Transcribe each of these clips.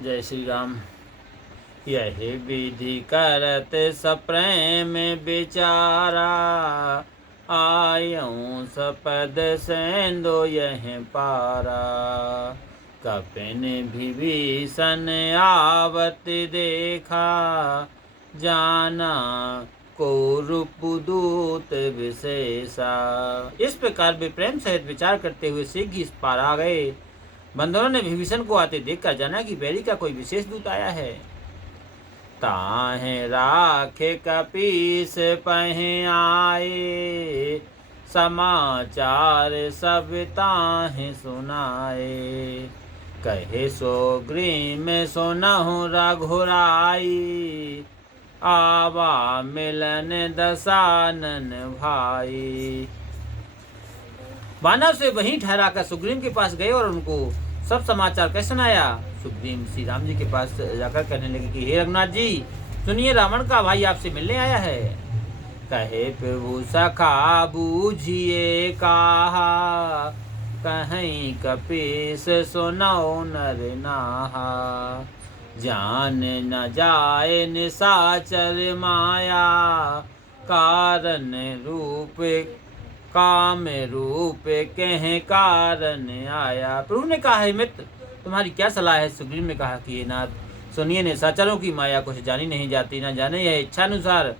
जय श्री राम। यही विधि करत सप्रेम विचारा, आयऊँ सपद सेंदो यह पारा। कपिन विभीषण आवत देखा, जाना को रूपदूत विशेषा। इस प्रकार वे प्रेम सहित विचार करते हुए शीघ्र ही इस पार आ गए। बंदरों ने विभीषण को आते देखकर जाना कि बैरी का कोई विशेष दूत आया है। ताहे राखे कपीस पहे आए, समाचार सब ताहे सुनाए। कहे सुग्रीव में सुनहु रघुराई, आवा मिलन दशानन भाई। वानर से वहीं ठहराकर सुग्रीव के पास गए और उनको सब समाचार कह सुनाया। सुग्रीव श्री राम जी के पास जाकर कहने लगे कि हे रघुनाथ जी, सुनिए, रावण का भाई आपसे मिलने आया है। कहे प्रभु सखा बूझिए कहा, कहीं कपीस सुनो नर नाहा। जान न जाए निशाचर माया, कारण रूप काम रूप कह कारण आया। प्रभु ने कहा, है मित्र, तुम्हारी क्या सलाह है। सुग्रीव ने कहा कि नाथ, सुनिए, निशाचरों की माया कुछ जानी नहीं जाती, न जाने यह इच्छानुसार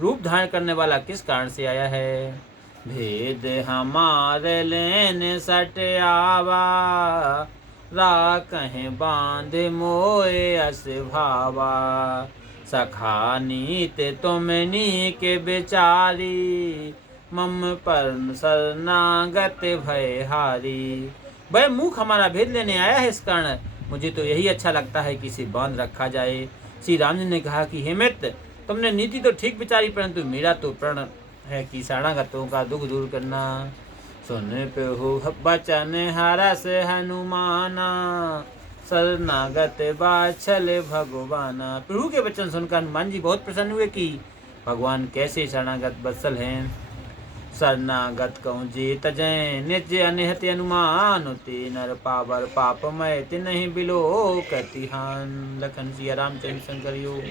रूप धारण करने वाला किस कारण से आया है। भेद हमारे लेन सट आवा, राकह बांध मोए अस भावा। सखा नीत तुम नीक बेचारी, मम पर शरणागत भय हारी। वह मूख हमारा भेद लेने आया है, इस कारण मुझे तो यही अच्छा लगता है कि इसे बांध रखा जाए। श्री राम जी ने कहा कि हे मित्र, तुमने नीति तो ठीक विचारी, परंतु मेरा तो प्रण है कि शरणागतों का दुख दूर करना। सुन प्रभु बचन हरस हनुमाना, शरणागत बाछल भगवाना। प्रभु के वचन सुनकर हनुमान जी बहुत प्रसन्न हुए कि भगवान कैसे शरणागत वत्सल हैं। शरणागत कहूँ जे तजय, निज अनिहत अनुमान ते नर पावर पापमय, तिन्हि बिलो कतिहान। लखन सिया रामचंद्र शंकर योग।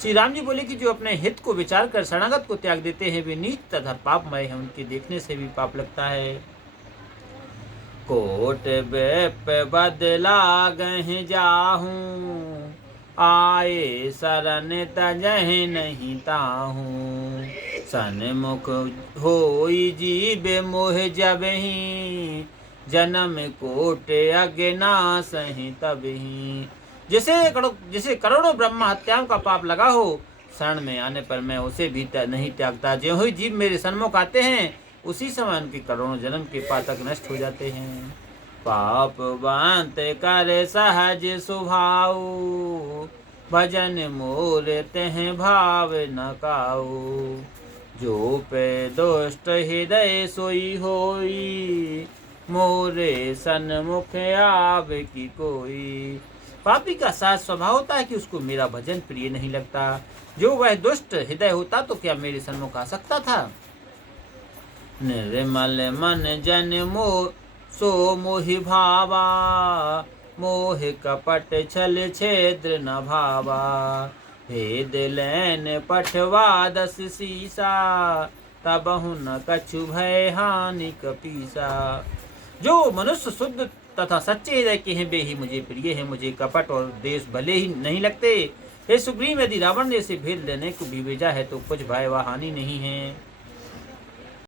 श्री राम जी बोले कि जो अपने हित को विचार कर शरणागत को त्याग देते हैं, वे नीच तथा पापमय हैं, उनके देखने से भी पाप लगता है। कोट बेप बदला गह जाहूं, आए शरण तजह नहीं ताहूं। सन्मुख होई जीव मोह जबहि, जन्म कोट अज्ञा सही तबहि। जिसे करोड़ों ब्रह्म हत्याओं का पाप लगा हो, शरण में आने पर मैं उसे भी नहीं त्यागता। जो ही जीव मेरे सन्मुख आते हैं, उसी समय उनके करोड़ों जन्म के पातक नष्ट हो जाते हैं। पाप बांत कर सहज स्वभाव, भजन मोर तेह भाव न काऊ। जो पे दुष्ट हृदय सोई होई, मोरे सन्मुख आव की कोई। पापी का साथ स्वभाव होता है कि उसको मेरा भजन प्रिय नहीं लगता। जो वह दुष्ट हृदय होता तो क्या मेरे सन्मुख आ सकता था। निर्मल मन जन मोह सो मोहि भावा, मोह कपट छल छेद्र न भावा। भेद लैन पठवा दस सीसा, तबहु न कछु भय हानि कपीसा। जो मनुष्य शुद्ध तथा सच्चे हृदय के हैं, वे ही मुझे प्रिय हैं। मुझे कपट और देश भले ही नहीं लगते। हे सुग्रीव, यदि रावण ने इसे भेद लेने को भी भेजा है तो कुछ भय व हानि नहीं है।